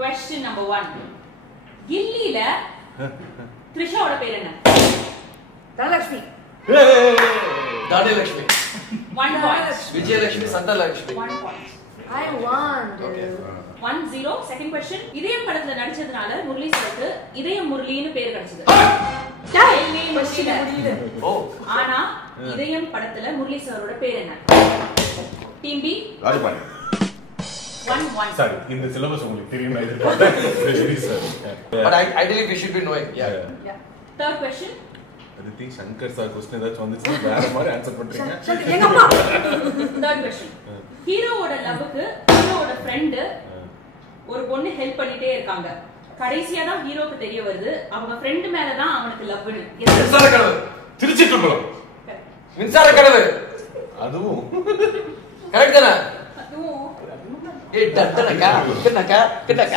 Question number 1. கில்லில த்ரிஷாவோட பேர் என்ன? Dhanalakshmi. Dhanyalakshmi. 1 point. Vijayalakshmi, சந்தலட்சுமி. 1 point. I want. Okay. 1-0. Second question. இதயம் படத்துல நடிச்சதுனால முரளி சாருக்கு இதயம் முரளின்னு பேர் கிடைச்சது. ஓ. ஆனா இதயம் படத்துல முரளி சாரோட பேர் என்ன? Team B Rajapandi. 1-1. சார் இந்த சிலபஸ் உங்களுக்கு தெரியும் நான் எதிர்பார்த்தேன். சரி sir. But I believe we should be knowing. Yeah. Third question. Aditi Shankar sir question ஏதாச்சும் வந்துச்சு வேற மாதிரி ஆன்சர் பண்றீங்க. எங்க அம்மா. Third question. ஹீரோவோட லவ்வுக்கு ஹீரோவோட ஃப்ரெண்ட் ஒரு பொண்ணு ஹெல்ப் பண்ணிட்டே இருக்காங்க. கடைசியா தான் ஹீரோக்கு தெரிய வருது அவங்க ஃப்ரெண்ட் மேல தான் அவனுக்கு லவ்னு. மின்சார கனவு. திருச்சிற்றம்பலம். மின்சார கனவு. அதுவும் கரெக்ட் தானே? அதுவும் ஏய் டட்டனக்கா கிட்டனக்கா